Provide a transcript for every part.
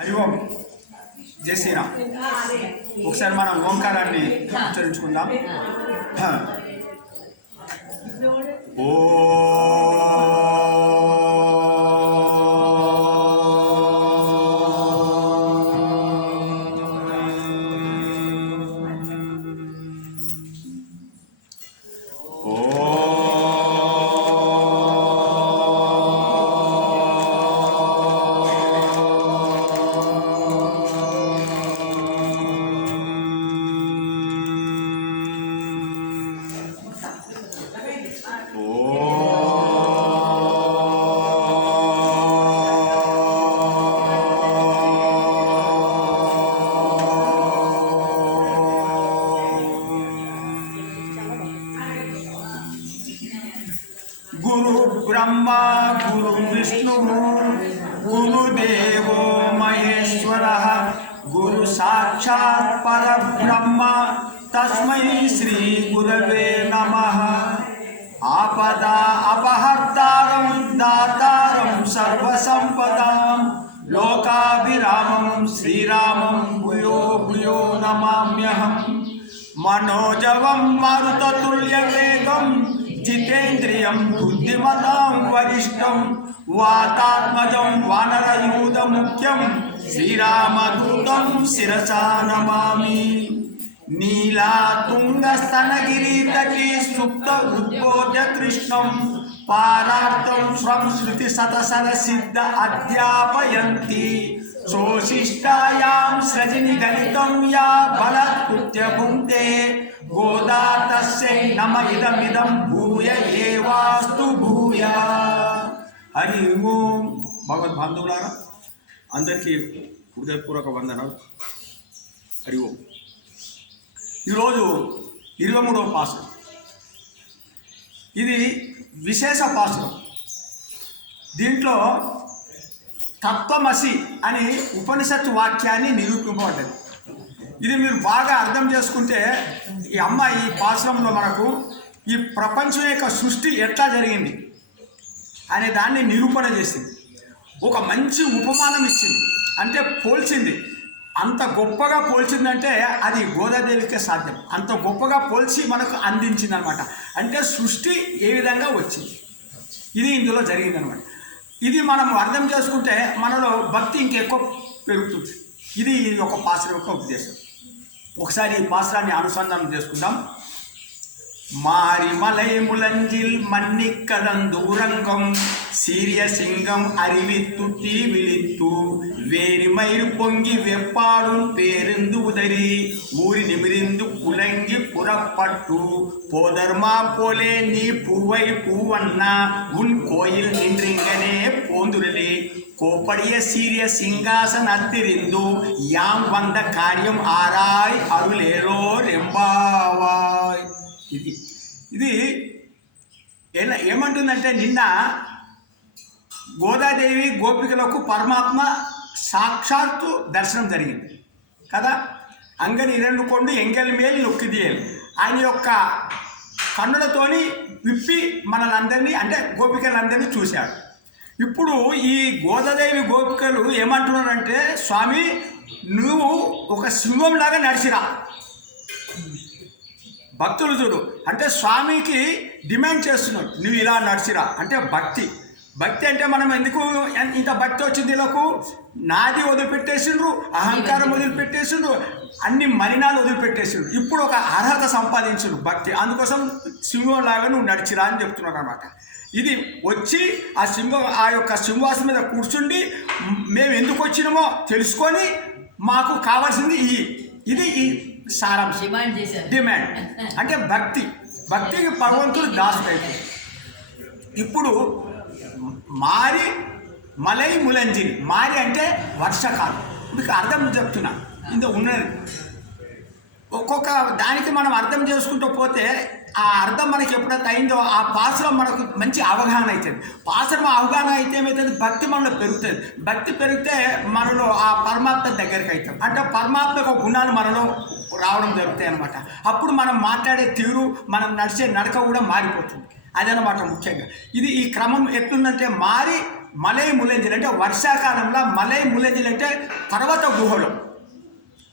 హరి ఓం జై శ్రీరామ్. ఒకసారి మనం ఓంకారాన్ని ఉచ్చరించుకుందాం. ఓ गुरु ब्रह्मा गुरु विष्णु गुरुदेवो महेश्वरः गुरु साक्षात् परब्रह्म तस्मै श्री गुरवे नमः. आपदा अपहर्तारं दातारं सर्वसंपदां लोकाभिरामं श्रीरामं भूयो भूयो नमाम्यहम्. मनोजवं मारुततुल्यवेगं जितेन्द्रियं बुद्धिमतां वरिष्ठं वातात्मजं वानरयूथमुख्यं श्रीरामदूतं शिरसा नमामि. नीलातुङ्गस्तनगिरितटे सुप्त उद्बोध्य कृष्णं पारार्थं स्वं श्रुतिशतसरसिद्ध अध्यापयन्ति. सोशिष्टायां सृजनिगलितं या बलकृत्य भुङ्क्ते गोदा तस्यै नम इदमिदं भूय एवास्तु भूय. हरि ओम. భగవద్ బంధువులారా అందరికీ హృదయపూర్వక వందనాలు. హరి ఓం. ఈరోజు 23వ పాసురం. ఇది విశేష పాసురం. దీంట్లో తత్వమసి అని ఉపనిషత్తు వాక్యాన్ని నిరూపింపబడ్డది. ఇది మీరు బాగా అర్థం చేసుకుంటే ఈ అమ్మాయి పాశ్రంలో మనకు ఈ ప్రపంచం యొక్క సృష్టి ఎట్లా జరిగింది అనే దాన్ని నిరూపణ చేసింది. ఒక మంచి ఉపమానం ఇచ్చింది, అంటే పోల్చింది. అంత గొప్పగా పోల్చిందంటే అది గోదాదేవికే సాధ్యం. అంత గొప్పగా పోల్చి మనకు అందించింది అనమాట. అంటే సృష్టి ఏ విధంగా వచ్చింది ఇది ఇందులో జరిగిందనమాట. ఇది మనం అర్థం చేసుకుంటే మనలో భక్తి ఇంకెక్కువ పెరుగుతుంది. ఇది ఒక పాశ్రం యొక్క ఉద్దేశం. ఒకసారి ఈ పాశ్రాన్ని అనుసంధానం చేసుకుందాం. மாரிமலை முலஞ்சில் மன்னிக்கதந்தூரங்கம் சீரிய சிங்கம் அறிவித்து தீ விழித்து வேரிமயிறு பொங்கி வெப்பாடும் பேருந்து உதறி ஊறி நிமிர்ந்து குலங்கி புறப்பட்டு போதர்மா போலே நீ பூவை பூவண்ணா உன் கோயில் நின்றிங்கனே போந்துருளி கோப்படிய சீரிய சிங்காசனத்திரிந்து யாம் வந்த காரியம் ஆராய் அருளேலோ రెంబావాయ్. ఇది ఏమంటుందంటే నిన్న గోదాదేవి గోపికలకు పరమాత్మ సాక్షాత్తు దర్శనం జరిగింది కదా. అంగని 2 కొండు ఎంగల్ మేలు నొక్కిదియేలు ఆయన యొక్క కన్నులతోని విప్పి మనలందరినీ అంటే గోపికలందరినీ చూశాడు. ఇప్పుడు ఈ గోదాదేవి గోపికలు ఏమంటున్నారంటే, స్వామి నువ్వు ఒక సింహంలాగా నడిచిరా. భక్తులు చూడు అంటే స్వామికి డిమాండ్ చేస్తున్నాడు, నువ్వు ఇలా నడిచిరా అంటే భక్తి. భక్తి అంటే మనం ఎందుకు ఇంత భక్తి వచ్చింది వీళ్ళకు? నాది వదిలిపెట్టేసిండ్రు, అహంకారం వదిలిపెట్టేసిండ్రు, అన్ని మలినాలు వదిలిపెట్టేసిండ్రు. ఇప్పుడు ఒక అర్హత సంపాదించిండ్రు భక్తి. అందుకోసం సింహంలాగా నువ్వు నడిచిరా అని చెప్తున్నారు అనమాట. ఇది వచ్చి ఆ యొక్క సింహాసనం మీద కూర్చుండి మేము ఎందుకు వచ్చినామో తెలుసుకొని మాకు కావాల్సింది ఇది ఈ సారాంశం. డిమాండ్ అంటే భక్తికి భగవంతుడు దాసుడు అయితే. ఇప్పుడు మలై ములంజిని మారి అంటే వర్షకాలం. మీకు అర్థం చెప్తున్నా, ఇంత ఉన్నది. ఒక్కొక్క దానికి మనం అర్థం చేసుకుంటూ పోతే ఆ అర్థం మనకి ఎప్పుడైతే అయిందో ఆ పాసురం మనకు మంచి అవగాహన అవుతుంది. పాసురం అవగాహన అయితే ఏమవుతుంది? భక్తి మనలో పెరుగుతుంది. భక్తి పెరిగితే మనలో ఆ పరమాత్మ దగ్గరికి అవుతాం. అంటే పరమాత్మ యొక్క గుణాలు మనలో రావడం జరుగుతాయి అన్నమాట. అప్పుడు మనం మాట్లాడే తీరు, మనం నడిచే నడక కూడా మారిపోతుంది. అదనమాట ముఖ్యంగా. ఇది ఈ క్రమం ఎట్లుందంటే మారి మలై ములంజిల్ అంటే వర్షాకాలంలో మలై ములంజిల్ అంటే పర్వత గుహలో,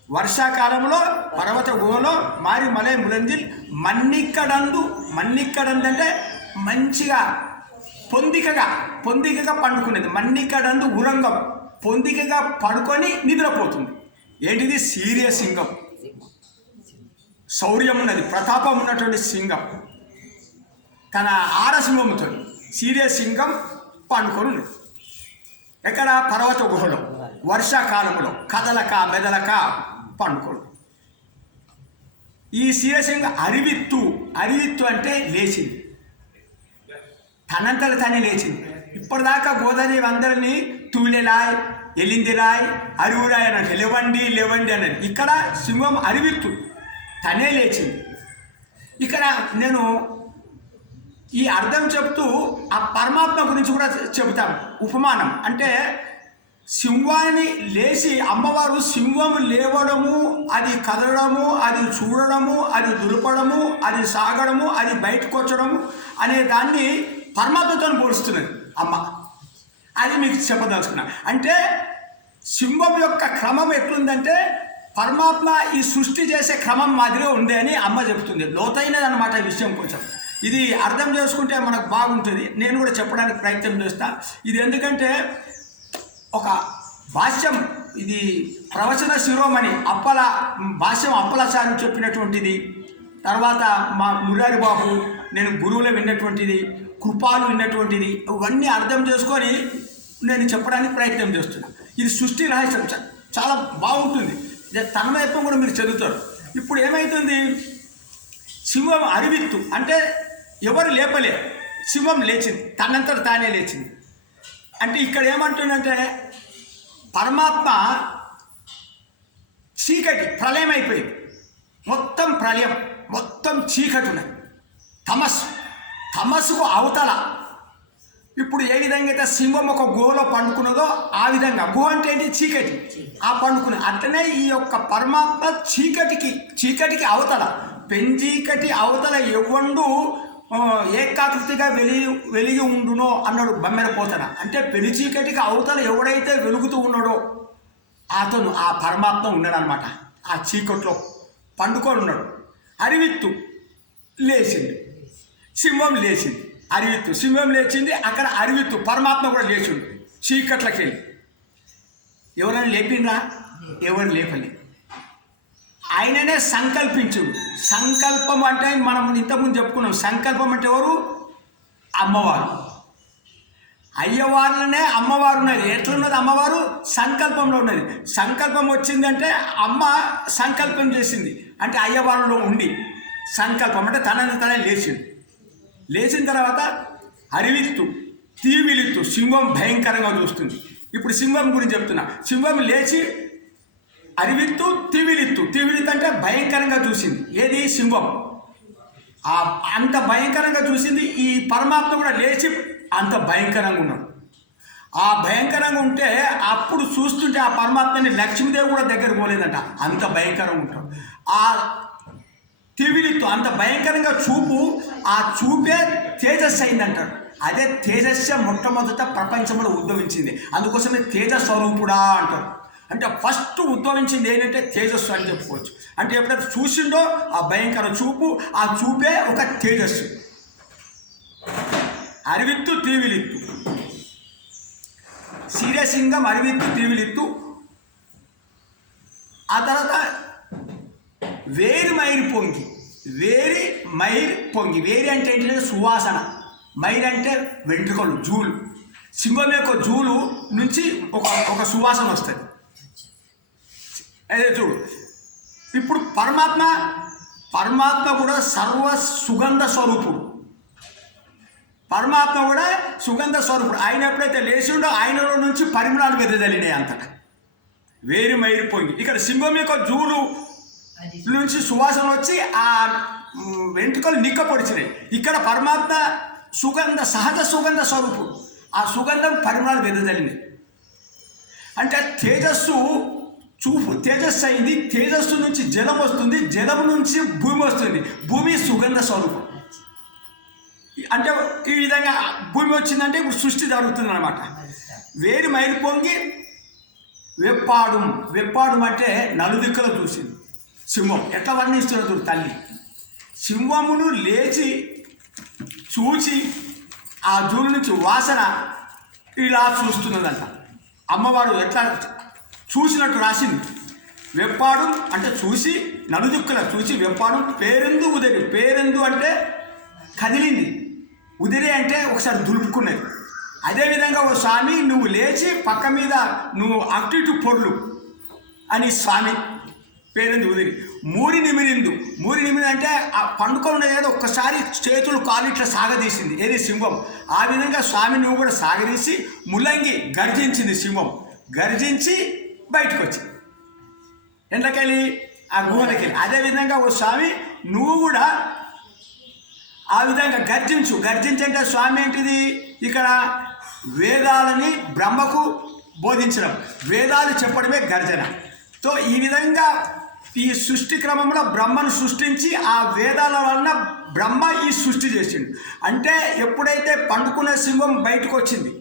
వర్షాకాలంలో పర్వత గుహలో మారి మలై ములంజిల్ మన్నిక్కడందు అంటే మంచిగా పొందికగా పండుకునేది. మన్నిక్కడందు ఉరంగం పొందికగా పడుకొని నిద్రపోతుంది. ఏంటిది? సీరియస్ సింగం, శౌర్యం ఉన్నది, ప్రతాపం ఉన్నటువంటి సింగం. తన ఆరసింహంతో సీరియస్ సింగం పండుకొని ఉన్నది. ఎక్కడ? పర్వత గుహలో వర్షాకాలంలో కదలక మెదలక పండుకోడు. ఈ సీరియసింగం అరివిత్తు అంటే లేచింది, తనంతట తానే లేచింది. ఇప్పటిదాకా గోదావరి అందరినీ తూలెలాయ్, ఎలిందిరాయ్, అరువురాయ్ అన్నట్టు లేవండి అన్నది. ఇక్కడ సింహం అరివిత్తు, తనే లేచింది. ఇక్కడ నేను ఈ అర్థం చెప్తూ ఆ పరమాత్మ గురించి కూడా చెబుతాను. ఉపమానం అంటే సింహాన్ని లేచి అమ్మవారు సింహం లేవడము, అది కదలడము, అది చూడడము, అది దులపడము, అది సాగడము, అది బయటకు వచ్చడము అనే దాన్ని పరమాత్మతో పోలుస్తున్నది అమ్మ. అది మీకు చెప్పదలుచుకున్నా. అంటే సింహం యొక్క క్రమం ఎట్లుందంటే పరమాత్మ ఈ సృష్టి చేసే క్రమం మాదిరిగా ఉంది అని అమ్మ చెబుతుంది. లోతైనది అన్నమాట ఈ విషయం. కొంచెం ఇది అర్థం చేసుకుంటే మనకు బాగుంటుంది. నేను కూడా చెప్పడానికి ప్రయత్నం చేస్తా. ఇది ఎందుకంటే ఒక భాష్యం, ఇది ప్రవచన శిరోమణి భాష్యం అప్పలాచార్యులు చెప్పినటువంటిది. తర్వాత మా మురారి బాబు నేను గురువులు విన్నటువంటిది, కృపాలు విన్నటువంటిది. ఇవన్నీ అర్థం చేసుకొని నేను చెప్పడానికి ప్రయత్నం చేస్తున్నాను. ఇది సృష్టి రహస్యం, చాలా బాగుంటుంది. తన్మయత్వం కూడా మీరు చదువుతారు. ఇప్పుడు ఏమవుతుంది? సింహం అరివిత్తు అంటే ఎవరు లేపలేరు, సింహం లేచింది, తనంతట తానే లేచింది. అంటే ఇక్కడ ఏమంటుందంటే పరమాత్మ చీకటి ప్రళయం అయిపోయింది, మొత్తం ప్రళయం, మొత్తం చీకటి ఉన్నది, తమస్సుకు అవతల. ఇప్పుడు ఏ విధంగా అయితే సింహం ఒక గుహలో పండుకున్నదో ఆ విధంగా, గుహ అంటే ఏంటి? చీకటి, ఆ పండుకున్నది. అట్లనే ఈ యొక్క పరమాత్మ చీకటికి అవతల, పెంచీకటి అవతల ఎవ్వండు ఏకాకృతిగా వెలిగి ఉండునో అన్నాడు బమ్మెర పోతన. అంటే పెళ్లి చీకటికి అవతల ఎవడైతే వెలుగుతూ ఉన్నాడో అతను ఆ పరమాత్మ ఉన్నాడు అనమాట. ఆ చీకట్లో పండుకొని ఉన్నాడు. అరివిత్తు లేచింది, సింహం లేచింది, అరివిత్తు సింహం లేచింది. అక్కడ అరివిత్తు పరమాత్మ కూడా లేచిండు చీకట్లకి వెళ్ళి. ఎవరైనా లేపిండ్రా? ఎవరు లేపలే. ఆయననే సంకల్పించుడు. సంకల్పం అంటే మనం ఇంతకుముందు చెప్పుకున్నాం. సంకల్పం అంటే ఎవరు? అమ్మవారు. అయ్యవార్లనే అమ్మవారు ఉన్నది. ఎట్లున్నది అమ్మవారు? సంకల్పంలో ఉన్నది. సంకల్పం వచ్చిందంటే అమ్మ సంకల్పం చేసింది అంటే అయ్యవారిలో ఉండి సంకల్పం అంటే తనని లేచింది. లేచిన తర్వాత అరివిత్తు, తీవిలిత్తు, సింహం భయంకరంగా చూస్తుంది. ఇప్పుడు సింహం గురించి చెప్తున్నా. సింహం లేచి అరివిత్తు, తీవిలిత్తు అంటే భయంకరంగా చూసింది. ఏది? సింహం. అంత భయంకరంగా చూసింది. ఈ పరమాత్మ కూడా లేచి అంత భయంకరంగా ఉన్నాడు. ఆ భయంకరంగా ఉంటే అప్పుడు చూస్తుంటే ఆ పరమాత్మని లక్ష్మీదేవి కూడా దగ్గర పోలేదంట, అంత భయంకరంగా ఉంటాడు. ఆ తీవిలిత్తు అంత భయంకరంగా చూపు, ఆ చూపే తేజస్సు అయిందంటాడు. అదే తేజస్సు మొట్టమొదట ప్రపంచంలో ఉద్భవించింది. అందుకోసమే తేజస్వరూపుడా అంటారు. అంటే ఫస్ట్ ఉద్భవించింది ఏంటంటే తేజస్సు అని చెప్పుకోవచ్చు. అంటే ఎప్పుడైతే చూసిండో ఆ భయంకర చూపు, ఆ చూపే ఒక తేజస్సు. అరివిత్తు, తీవిలిత్తు, సీరియసింగం, అరివిత్తు, తీవిలిత్తు. ఆ తర్వాత వేరి మైరు పొంగి. వేరి అంటే ఏంటంటే సువాసన. మైరు అంటే వెంట్రుకలు, జూలు. సింహం యొక్క జూలు నుంచి ఒక సువాసన వస్తుంది. అదే చూడు. ఇప్పుడు పరమాత్మ కూడా సర్వ సుగంధ స్వరూపుడు. పరమాత్మ కూడా సుగంధ స్వరూపుడు. ఆయన ఎప్పుడైతే లేచిండో ఆయనలో నుంచి పరిమళాలు వెదజల్లినాయి అంతటా. వేరి మైరు పొంగి. ఇక్కడ సింహం యొక్క జూలు నుంచి సువాసన వచ్చి ఆ వెంట్రుకలు నిక్కపొడిచినాయి. ఇక్కడ పరమాత్మ సహజ సుగంధ స్వరూపుడు. ఆ సుగంధం పరిమళాలు వెదజల్లినాయి. అంటే తేజస్సు అయింది. తేజస్సు నుంచి జలం వస్తుంది, జలం నుంచి భూమి వస్తుంది. భూమి సుగంధ స్వరూపం. అంటే ఈ విధంగా భూమి వచ్చిందంటే ఇప్పుడు సృష్టి జరుగుతుంది అనమాట. వేడి మైలు పొంగి వెప్పాడు అంటే నలుదిక్కులు చూసింది. సింహం ఎట్లా వర్ణిస్తున్నది తల్లి. సింహమును లేచి చూచి ఆ జూలు నుంచి వాసన ఇలా చూస్తున్నదంట. అమ్మవారు ఎట్లా చూసినట్టు రాసింది. వెప్పాడు అంటే చూసి, నలుదిక్కుల చూసి వెప్పాడు. పేరెందు ఉదరి, పేరెందు అంటే కదిలింది, ఉదిరే అంటే ఒకసారి దులుపుకున్నది. అదేవిధంగా ఓ స్వామి నువ్వు లేచి పక్క మీద నువ్వు అటు ఇటు పొర్లు అని స్వామి పేరెందు ఉదిరి. మూరి నిమిరిందు అంటే ఆ పండుకొని ఉన్నది కదా, ఒక్కసారి చేతులు కాలు ఇట్లా సాగదీసింది ఏది సింహం. ఆ విధంగా స్వామి నువ్వు కూడా సాగదీసి ముల్లంగి గర్జించింది. సింహం గర్జించి బయటకు వచ్చింది ఎండ్లకెళ్ళి ఆ గుహలకెళ్ళి. అదేవిధంగా ఓ స్వామి నువ్వు కూడా ఆ విధంగా గర్జించంటే స్వామి ఏంటిది, ఇక్కడ వేదాలని బ్రహ్మకు బోధించడం, వేదాలు చెప్పడమే గర్జన. తో ఈ విధంగా ఈ సృష్టి క్రమంలో బ్రహ్మను సృష్టించి ఆ వేదాల వలన బ్రహ్మ ఈ సృష్టి చేసిండు. అంటే ఎప్పుడైతే పండుకున్న సింహం బయటకు వచ్చింది,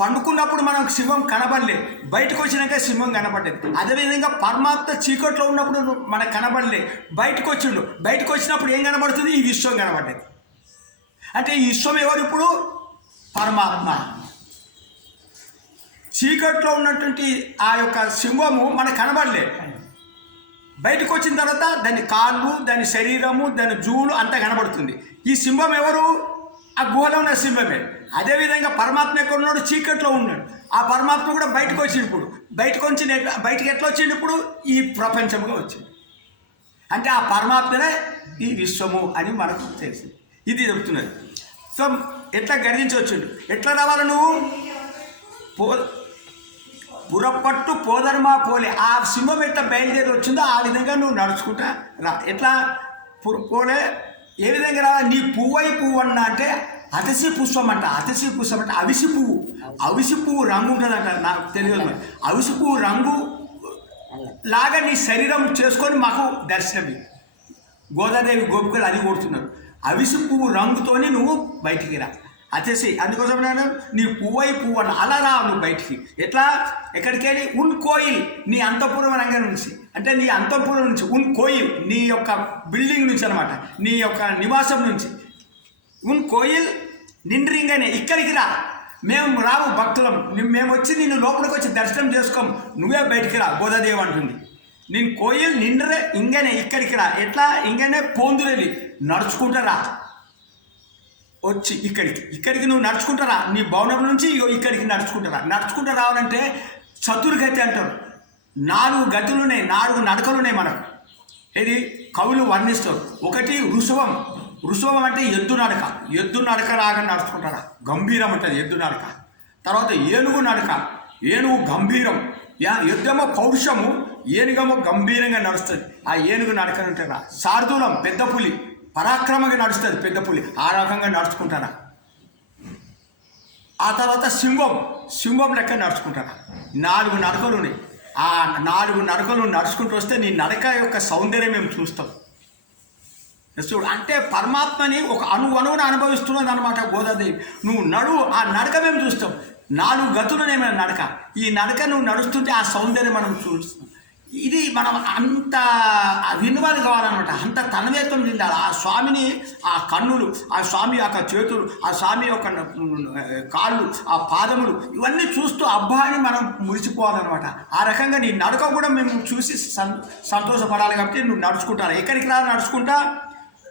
పండుకున్నప్పుడు మనకు సింహం కనబడలే, బయటకు వచ్చినాక సింహం కనబడ్డది. అదేవిధంగా పరమాత్మ చీకట్లో ఉన్నప్పుడు మనకు కనబడలే, బయటకు వచ్చిండు. బయటకు వచ్చినప్పుడు ఏం కనబడుతుంది, ఈ విశ్వం కనబడ్డది. అంటే ఈ విశ్వం ఎవరు ఇప్పుడు, పరమాత్మ. చీకట్లో ఉన్నటువంటి ఆ యొక్క సింహము మనకు కనబడలే, బయటకు వచ్చిన తర్వాత దాని కాళ్ళు, దాని శరీరము, దాని జూలు అంతా కనబడుతుంది. ఈ సింహం ఎవరు, ఆ గుహలో ఉన్న సింహమే. అదేవిధంగా పరమాత్మ ఎక్కడ ఉన్నాడు, చీకట్లో ఉన్నాడు. ఆ పరమాత్మ కూడా బయటకు వచ్చింది. ఇప్పుడు బయటకు ఎట్లా వచ్చింది, ఇప్పుడు ఈ ప్రపంచంగా వచ్చింది. అంటే ఆ పరమాత్మనే ఈ విశ్వము అని మనకు తెలిసింది. ఇది చెప్తున్నది. సో ఎట్లా గర్జించవచ్చుండు, ఎట్లా రావాలి నువ్వు, పురపట్టు పోదర్మా పోలే. ఆ సింహం ఎట్లా బయలుదేరి వచ్చిందో ఆ విధంగా నువ్వు నడుచుకుంటా రా. ఎట్లా పోలే, ఏ విధంగా రావాలి, నీ పువ్వు అన్న అంటే అతసి పుష్పం అంట. అతసి పుష్పం అంటే అవిసి పువ్వు రంగు ఉంటుందంట, నాకు తెలియదు. అవిసి పువ్వు రంగు లాగా నీ శరీరం చేసుకొని మాకు దర్శనమి. గోదాదేవి గోపికలు అది కొడుతున్నారు. అవిసి పువ్వు రంగుతోని నువ్వు బయటికి రా. అతసి అందుకోసం నేను నీ పువ్వు అన్న అలా రా నువ్వు బయటికి. ఎట్లా, ఎక్కడికి వెళ్ళి కోయిల్ నీ అంతఃపురం రంగం నుంచి, అంటే నీ అంతఃపురం నుంచి కోయిల్ నీ యొక్క బిల్డింగ్ నుంచి అనమాట, నీ యొక్క నివాసం నుంచి కోయిల్ నిండ్రింగనే ఇక్కడికి రా. మేము రావు భక్తులం, మేము వచ్చి నిన్ను లోపలికి వచ్చి దర్శనం చేసుకోం, నువ్వే బయటికి రా గోదాదేవి అంటుంది. నేను కోయిల్ నిండ్రే ఇంగనే ఇక్కడికి రా. ఎట్లా, ఇంగనే పోందురెళ్ళి నడుచుకుంటారా వచ్చి ఇక్కడికి నువ్వు నడుచుకుంటారా, నీ భవనం నుంచి ఇక్కడికి నడుచుకుంటూ రావాలంటే చతుర్గతి అంటారు. 4 గతులున్నాయి, 4 నడకలున్నాయి మనకు. ఇది కవులు వర్ణిస్తారు. ఒకటి ఋషభం అంటే ఎద్దు నడక రాగా నడుచుకుంటారా, గంభీరం ఉంటుంది ఎద్దు నడక. తర్వాత ఏనుగు గంభీరం, ఎద్దేమో పౌరుషము, ఏనుగేమో గంభీరంగా నడుస్తుంది. ఆ ఏనుగు నడక ఉంటారా. శార్దూలం పెద్ద పులి పరాక్రమంగా నడుస్తుంది, పెద్ద పులి ఆ రకంగా నడుచుకుంటారా. ఆ తర్వాత సింహం లెక్క నడుచుకుంటారా. 4 నడకలు ఉన్నాయి. ఆ 4 నడకలు నడుచుకుంటూ వస్తే నీ నడక యొక్క సౌందర్యం మేము చూస్తాం. చూడు, అంటే పరమాత్మని ఒక అణువున అనుభవిస్తున్నది అనమాట గోదాదేవి. నువ్వు ఆ నడక మేము చూస్తాం. 4 గతులనేమైనా నడక, ఈ నడక నువ్వు నడుస్తుంటే ఆ సౌందర్యం మనం చూస్తాం. ఇది మనం అంత వినువాలి కావాలన్నమాట, అంత తన్వేత్వం చెందాలి. ఆ స్వామిని, ఆ కన్నులు, ఆ స్వామి యొక్క చేతులు, ఆ స్వామి యొక్క కాళ్ళు, ఆ పాదములు, ఇవన్నీ చూస్తూ అబ్బా అని మనం మురిసిపోవాలన్నమాట. ఆ రకంగా నీ నడక కూడా మేము చూసి సంతోషపడాలి. కాబట్టి నువ్వు నడుచుకుంటారు. ఎక్కడికి రా నడుచుకుంటా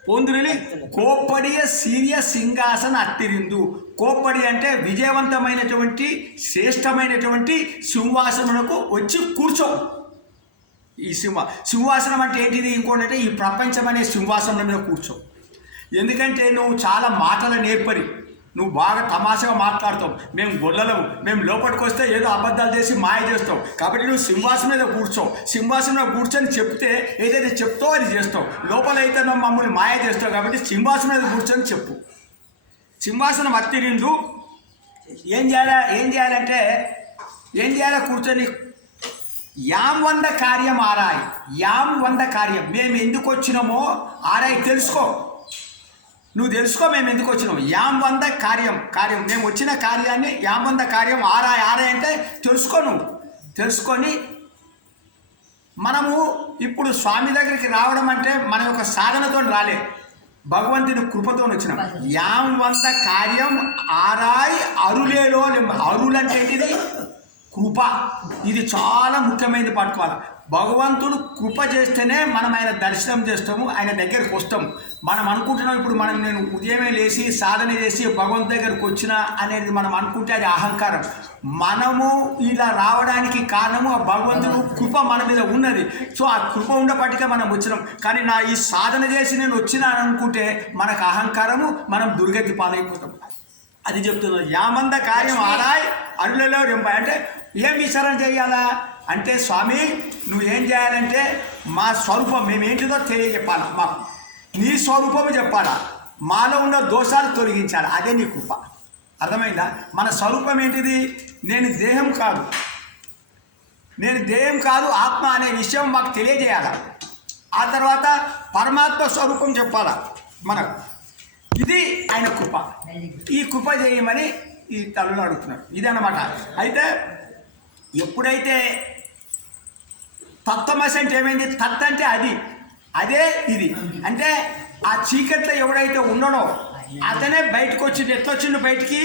పొందుని కోప్పడియ సీరియ సింహాసన అట్టిరిందు. కోప్పడి అంటే విజయవంతమైనటువంటి శ్రేష్టమైనటువంటి సింహాసనకు వచ్చి కూర్చో. ఈ సింహాసనం అంటే ఏంటిది, ఇంకోటి అంటే ఈ ప్రపంచం అనే సింహాసనం మీద కూర్చో. ఎందుకంటే నువ్వు చాలా మాటలు నేర్పరి, నువ్వు బాగా తమాషగా మాట్లాడతావు, మేము గొల్లలము, మేము లోపలికి వస్తే ఏదో అబద్ధాలు చేసి మాయ చేస్తావు. కాబట్టి నువ్వు సింహాసనం మీద కూర్చో. సింహాసనం మీద కూర్చొని చెప్తే ఏదైతే చెప్తావో అది చేస్తావు, లోపలైతే నువ్వు మమ్మల్ని మాయ చేస్తావు. కాబట్టి సింహాసనం మీద కూర్చొని చెప్పు. సింహాసనం అత్తిరిందు. ఏం చేయాలంటే కూర్చొని యాం 100 కార్యం ఆరాయి. యాం 100 కార్యం, మేము ఎందుకు వచ్చినామో ఆరాయి తెలుసుకో. నువ్వు తెలుసుకో మేము ఎందుకు వచ్చినాం. యాం వంద కార్యం మేము వచ్చిన కార్యాన్ని యాం వంద కార్యం ఆరాయ్ అంటే తెలుసుకో. నువ్వు తెలుసుకొని మనము ఇప్పుడు స్వామి దగ్గరికి రావడం అంటే మన యొక్క సాధనతో రాలే, భగవంతుని కృపతో వచ్చినాం. యాం వంద కార్యం ఆరాయ్ అరులేలో. అరులు అంటే ఏంటిది? కృప. ఇది చాలా ముఖ్యమైనది పట్టుకోవాలి. భగవంతుడు కృప చేస్తేనే మనం ఆయన దర్శనం చేస్తాము, ఆయన దగ్గరికి వస్తాము. మనం అనుకుంటున్నాం ఇప్పుడు నేను ఉదయమే లేచి సాధన చేసి భగవంతు దగ్గరికి వచ్చిన అనేది మనం అనుకుంటే అది అహంకారం. మనము ఇలా రావడానికి కారణము ఆ భగవంతుడు కృప మన మీద ఉన్నది. సో ఆ కృప ఉండబట్టిగా మనం వచ్చినాం. కానీ ఈ సాధన చేసి నేను వచ్చినాను అనుకుంటే మనకు అహంకారము, మనం దుర్గతి పాలైపోతాం. అది చెప్తున్నాను. యామంద కార్యం ఆరాయ్ అరులలో రెంపాయి అంటే ఏం విచారణ చేయాలా అంటే, స్వామి నువ్వేం చేయాలంటే మా స్వరూపం మేమేంటిదో తెలియజెప్పాలా, మాకు నీ స్వరూపము చెప్పాలా, మాలో ఉన్న దోషాలు తొలగించాలి. అదే నీ కృప. అర్థమైందా? మన స్వరూపం ఏంటిది? నేను దేహం కాదు ఆత్మ అనే విషయం మాకు తెలియజేయాలి. ఆ తర్వాత పరమాత్మ స్వరూపం చెప్పాలా మనకు. ఇది ఆయన కృప. ఈ కృప చేయమని ఈ తల్లులు అడుగుతున్నారు. ఇదన్నమాట. అయితే ఎప్పుడైతే తత్వమసి అంటే ఏమైంది? తత్ అంటే అదే ఇది అంటే ఆ చీకట్లో ఎవడైతే ఉన్నాడో అతనే బయటకు వచ్చింది. ఎట్లొచ్చిండు బయటికి?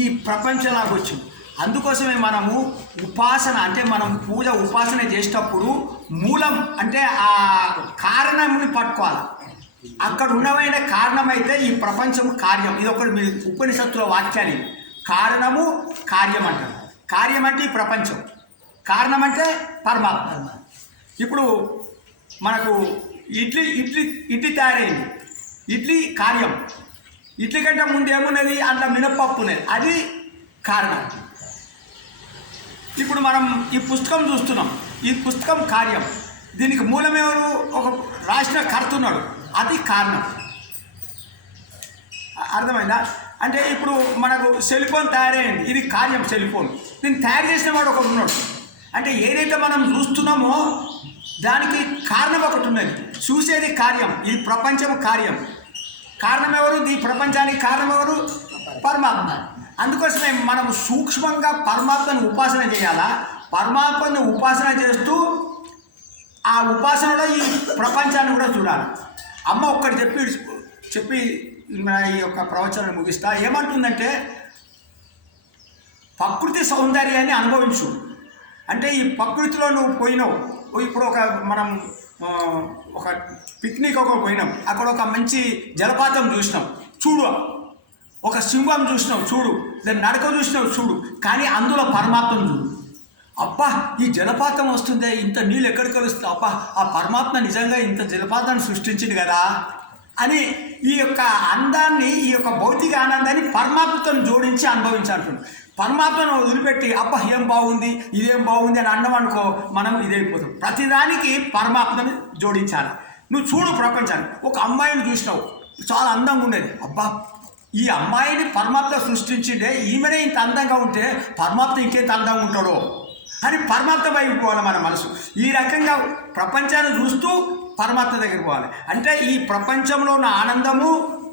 ఈ ప్రపంచంలాగా వచ్చింది. అందుకోసమే మనము ఉపాసన అంటే మనం పూజ ఉపాసన చేసేటప్పుడు మూలం అంటే ఆ కారణంని పట్టుకోవాలి. అక్కడ ఉన్నవైన కారణమైతే ఈ ప్రపంచం కార్యం. ఇది ఒకటి మీరు ఉపనిషత్తుల వాక్యాన్ని. కారణము కార్యం అంటారు. కార్యం అంటే ఈ ప్రపంచం, కారణం అంటే పరమాత్మ. ఇప్పుడు మనకు ఇడ్లీ తయారైంది. ఇడ్లీ కార్యం. ఇడ్లీ కంటే ముందు ఏమున్నది? అందులో మినప్పప్పు ఉన్నది, అది కారణం. ఇప్పుడు మనం ఈ పుస్తకం చూస్తున్నాం, ఈ పుస్తకం కార్యం. దీనికి మూలమేవారు? ఒక రాసిన కర్తున్నాడు, అది కారణం. అర్థమైందా? అంటే ఇప్పుడు మనకు సెల్ ఫోన్ తయారైంది, ఇది కార్యం. సెల్ ఫోన్ దీన్ని తయారు చేసిన వాడు ఒకడు ఉన్నాడు. అంటే ఏదైతే మనం చూస్తున్నామో దానికి కారణం ఒకటి ఉన్నది. చూసేది కార్యం, ఈ ప్రపంచం కార్యం. కారణం ఎవరు? ఈ ప్రపంచానికి కారణం ఎవరు? పరమాత్మ. అందుకోసమే మనం సూక్ష్మంగా పరమాత్మను ఉపాసన చేయాలా. పరమాత్మను ఉపాసన చేస్తూ ఆ ఉపాసనలో ఈ ప్రపంచాన్ని కూడా చూడాలి. అమ్మ ఒక్కటి చెప్పి ఈ యొక్క ప్రవచనాన్ని ముగిస్తా. ఏమంటుందంటే, ప్రకృతి సౌందర్యాన్ని అనుభవించు. అంటే ఈ ప్రకృతిలో నువ్వు పోయినావు. ఇప్పుడు మనం ఒక పిక్నిక్ పోయినాం, అక్కడ ఒక మంచి జలపాతం చూసినాం, చూడు. ఒక సింహం చూసినావు, చూడు. దాన్ని నడక చూసినావు, చూడు. కానీ అందులో పరమాత్మను చూడు. అబ్బా ఈ జలపాతం వస్తుందే, ఇంత నీళ్ళు ఎక్కడికి వస్తుంది, అబ్బా ఆ పరమాత్మ నిజంగా ఇంత జలపాతాన్ని సృష్టించింది కదా అని ఈ యొక్క అందాన్ని, ఈ యొక్క భౌతిక ఆనందాన్ని పరమాత్మతో జోడించి అనుభవించాలంటుంది. పరమాత్మను వదిలిపెట్టి అబ్బా ఏం బాగుంది, ఇదేం బాగుంది అని అన్నం అనుకో, మనం ఇదైపోతాం. ప్రతిదానికి పరమాత్మని జోడించాలి. నువ్వు చూడు ప్రపంచాన్ని. ఒక అమ్మాయిని చూసినావు, చాలా అందంగా ఉండేది. అబ్బా ఈ అమ్మాయిని పరమాత్మ సృష్టించిండే, ఈమెనే ఇంత అందంగా ఉంటే పరమాత్మ ఇంకెంత అందంగా ఉంటాడో అని పరమాత్మ వైపు పోవాలి మన మనసు. ఈ రకంగా ప్రపంచాన్ని చూస్తూ పరమాత్మ దగ్గరికి పోవాలి. అంటే ఈ ప్రపంచంలో ఉన్న ఆనందము,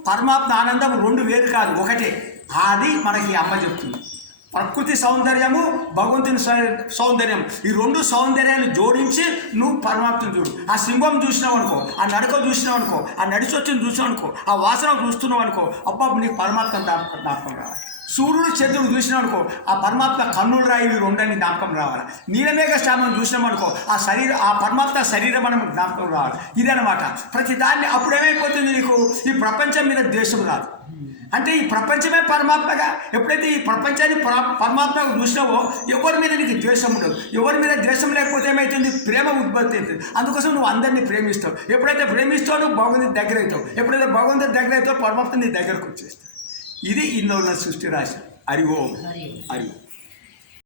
పరమాత్మ ఆనందము రెండు వేరు కాదు, ఒకటే. అది మనకి అమ్మ చెప్తుంది. ప్రకృతి సౌందర్యము, భగవంతుని సౌందర్యం, ఈ రెండు సౌందర్యాన్ని జోడించి నువ్వు పరమాత్మను చూడు. ఆ సింహం చూసినావు అనుకో, ఆ నడక చూసినావు అనుకో, ఆ నడిచొచ్చిన చూసినావు అనుకో, ఆ వాసన చూస్తున్నావు అనుకో, అబ్బా నీకు పరమాత్మ జ్ఞాపకం రావాలి. సూర్యుడు చంద్రుడు చూసినావు అనుకో, ఆ పరమాత్మ కన్నులు రాయి రెండని జ్ఞాపకం రావాలి. నీలమేఘ శ్యామం చూసినాం అనుకో, ఆ పరమాత్మ శరీరం మనం జ్ఞాపకం రావాలి. ఇదనమాట ప్రతి దాన్ని. అప్పుడు ఏమైపోతుంది? నీకు ఈ ప్రపంచం మీద ద్వేషం రాదు. అంటే ఈ ప్రపంచమే పరమాత్మగా, ఎప్పుడైతే ఈ ప్రపంచాన్ని పరమాత్మగా చూసినావో ఎవరి మీద నీకు ద్వేషం ఉండదు. ఎవరి మీద ద్వేషం లేకపోతే ఏమవుతుంది? ప్రేమ ఉత్పత్తి అవుతుంది. అందుకోసం నువ్వు అందరినీ ప్రేమిస్తావు. ఎప్పుడైతే ప్రేమిస్తావు నువ్వు భగవంతుని దగ్గర అవుతావు. ఎప్పుడైతే భగవంతుని దగ్గర అవుతావు పరమాత్మ నీ దగ్గరకు వచ్చేస్తావు. ఇది ఇందులో ఉన్న సృష్టి రాశి. హరి ఓం. హరి.